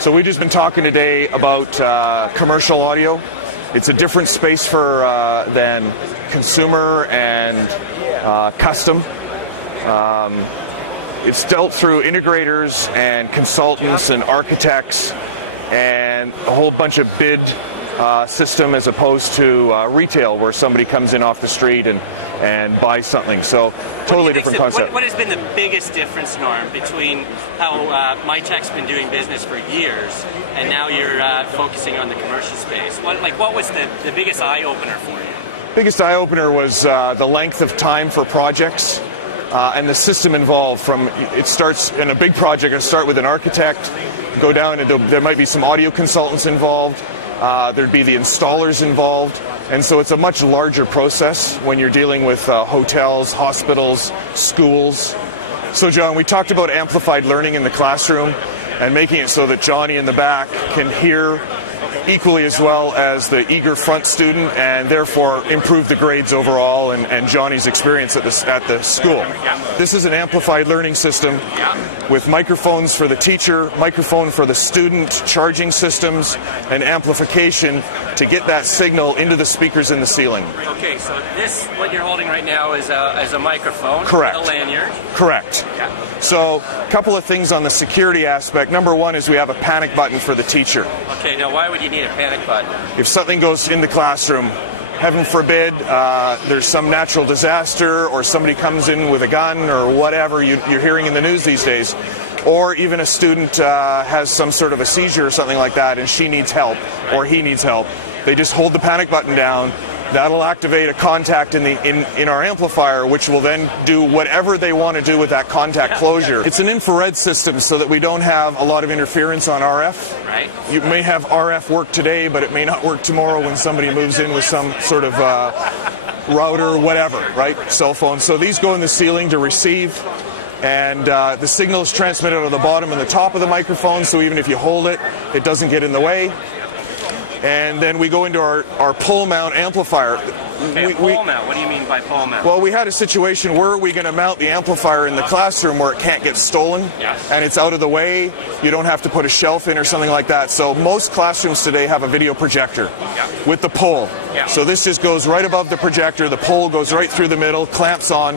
So we've just been talking today about commercial audio. It's a different space than consumer and custom. It's dealt through integrators and consultants and architects and a whole bunch of bid system as opposed to retail where somebody comes in off the street and buys something. So totally different concept. What has been the biggest difference, Norm, between how Mitek's been doing business for years and now you're focusing on the commercial space? What was the biggest eye-opener for you? Biggest eye-opener was the length of time for projects and the system involved. It starts in a big project, it'll start with an architect, go down, and there might be some audio consultants involved. There'd be the installers involved, and so it's a much larger process when you're dealing with hotels, hospitals, schools. So John, we talked about amplified learning in the classroom and making it so that Johnny in the back can hear equally as well as the eager front student and therefore improve the grades overall and Johnny's experience at the school. This is an amplified learning system with microphones for the teacher, microphone for the student, charging systems, and amplification to get that signal into the speakers in the ceiling. Okay, so what you're holding right now is a microphone. Correct. A lanyard. Correct. Yeah. So a couple of things on the security aspect. Number one is we have a panic button for the teacher. Okay, now why would you need a panic button? If something goes in the classroom, heaven forbid, there's some natural disaster or somebody comes in with a gun or whatever you're hearing in the news these days, or even a student has some sort of a seizure or something like that and she needs help or he needs help, they just hold the panic button down. That'll activate a contact in our amplifier, which will then do whatever they want to do with that contact closure. It's an infrared system so that we don't have a lot of interference on RF. Right. You may have RF work today, but it may not work tomorrow when somebody moves in with some sort of router, whatever, right? Cell phone. So these go in the ceiling to receive, and the signal is transmitted out of the bottom and the top of the microphone, so even if you hold it, it doesn't get in the way. And then we go into our pole mount amplifier. Okay, pole mount. What do you mean by pole mount? Well, we had a situation where we going to mount the amplifier in the classroom where it can't get stolen, and it's out of the way. You don't have to put a shelf in or something like that. So most classrooms today have a video projector with the pole. So this just goes right above the projector. The pole goes right through the middle, clamps on,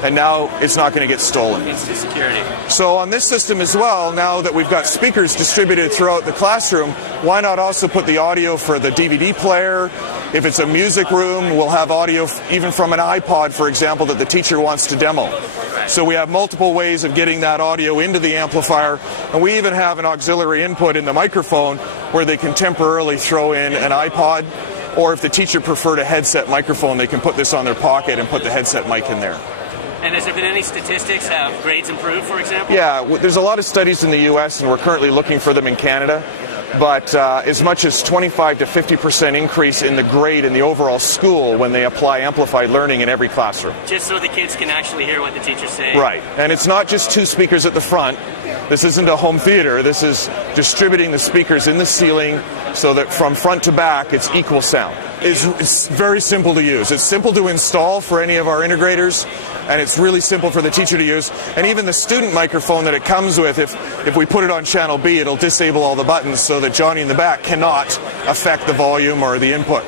and now it's not going to get stolen. It's the security. So on this system as well, now that we've got speakers distributed throughout the classroom, why not also put the audio for the DVD player? If it's a music room, we'll have audio even from an iPod, for example, that the teacher wants to demo. So we have multiple ways of getting that audio into the amplifier, and we even have an auxiliary input in the microphone where they can temporarily throw in an iPod, or if the teacher preferred a headset microphone, they can put this on their pocket and put the headset mic in there. And has there been any statistics? Have grades improved, for example? Yeah, there's a lot of studies in the U.S., and we're currently looking for them in Canada. But as much as 25 to 50% increase in the grade in the overall school when they apply amplified learning in every classroom. Just so the kids can actually hear what the teacher's saying. Right. And it's not just two speakers at the front. This isn't a home theater. This is distributing the speakers in the ceiling so that from front to back it's equal sound. It's very simple to use. It's simple to install for any of our integrators, and it's really simple for the teacher to use. And even the student microphone that it comes with, if we put it on channel B, it'll disable all the buttons so that Johnny in the back cannot affect the volume or the input.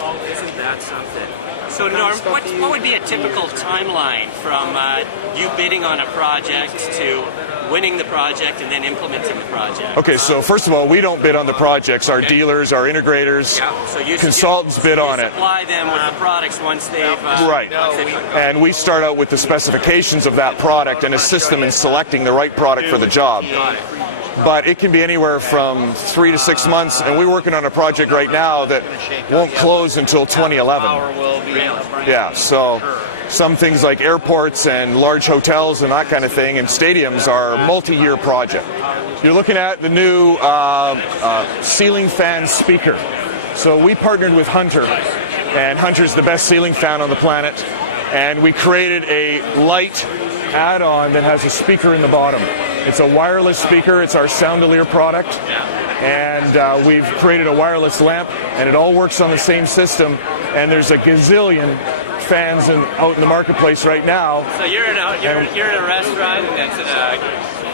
Oh, isn't that something? So Norm, what would be a typical timeline from you bidding on a project to winning the project and then implementing the project? Okay, so first of all, we don't bid on the projects. Our dealers, our integrators, consultants bid on it. Supply them with the products once they've... Right. And we start out with the specifications of that product and assist them in selecting the right product for the job. But it can be anywhere from 3 to 6 months, and we're working on a project right now that won't close until 2011. Yeah, so some things like airports and large hotels and that kind of thing and stadiums are a multi-year project. You're looking at the new ceiling fan speaker. So we partnered with Hunter, and Hunter's the best ceiling fan on the planet, and we created a light add-on that has a speaker in the bottom. It's a wireless speaker. It's our Soundelier product, and we've created a wireless lamp, and it all works on the same system, and there's a gazillion fans out in the marketplace right now. So you're in a restaurant that's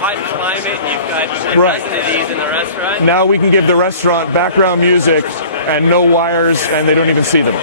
hot climate and you've got a Right. dozen of these in the restaurant. Now we can give the restaurant background music and no wires, and they don't even see them.